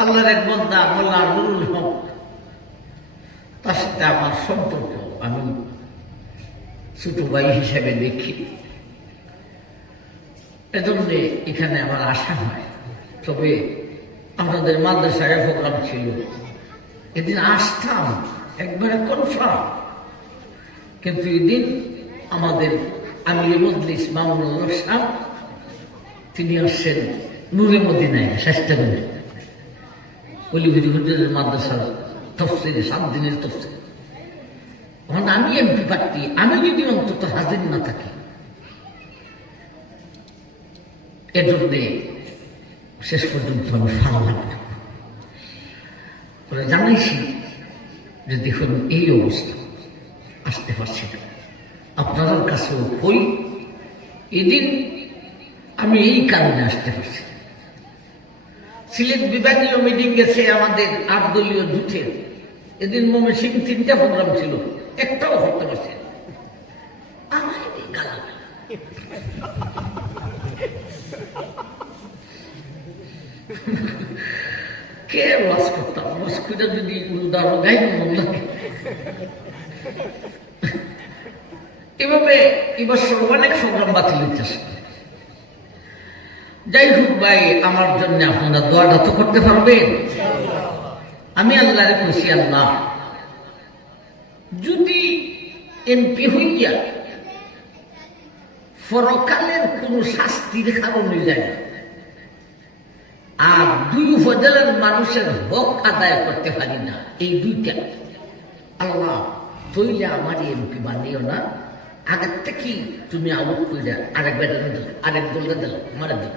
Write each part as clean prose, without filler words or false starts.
আল্লাহর এক বান্দা মোল্লা নুরুল হক, তার সাথে আমার সম্পর্ক আমি ছোট ভাই হিসেবে দেখি, এজন্যে এখানে আমার আশা হয়। তবে আমাদের মাদ্রাসায় প্রোগ্রাম ছিল, এদিন আসতাম একবারে কনফার্ম, কিন্তু এদিন আমাদের আমির মজলিস মামুনুল হক সাহেব তিনি আসছেন নূরে মদিনায় চেষ্টা করে অলিভিরি হুজুরের মাদ্রাসার তফসির 7 দিনের তফসির। তখন আমি এমপি প্রার্থী, আমি যদি অন্তত হাজির না থাকি, এজন্যে শেষ পর্যন্ত আমি ফারলাম না। পরে জানাইছি যে দেখুন এই অবস্থা, আসতে পারছি না, আপনাদের কাছেও কই এদিন আমি এই কারণে আসতে পারছি। সিলেট বিভাগীয় মিটিং গেছে আমাদের 8 দলীয় জুটের, এদিন ময়মনসিংহ 3টা প্রোগ্রাম ছিল, একটাও করতে পারছে না। কে ওয়াজ করতাম, ওয়াজ করে যদি উদাহরণ গাই লাগে। এভাবে এবছর অনেক প্রোগ্রাম বাতিল হচ্ছে। যাই হোক ভাই, আমার জন্য আপনারা দোয়াটা তো করতে পারবেন। আমি আল্লাহরে খুশি, আল্লাহ যদি এমপি হইয়া পরকালের কোন শাস্তির কারণে যায় আর 2 উপজেলার মানুষের হক আদায় করতে পারি না, এই 2টা, আল্লাহ তৈলে আমার এমপি বানিও না, আগের থেকে তুমি আউট করে আরেক বেটারে দিল, আরেক দলকে দিল, মারা দিল।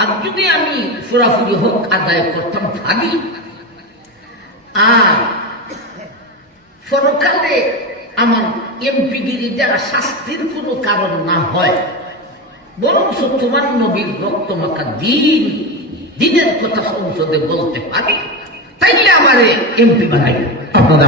আর যদি আমি পুরাপুরি হক আদায় করতাম ভাবি, আর পরকালে আমার এমপিগিরি যারা শাস্তির কোনো কারণ না হয়, বরং তোমার নবীর রক্তমাখা দিনের কথা সংসদে বলতে পারি, তাইলে আমার এমপি বানাই আপনারা।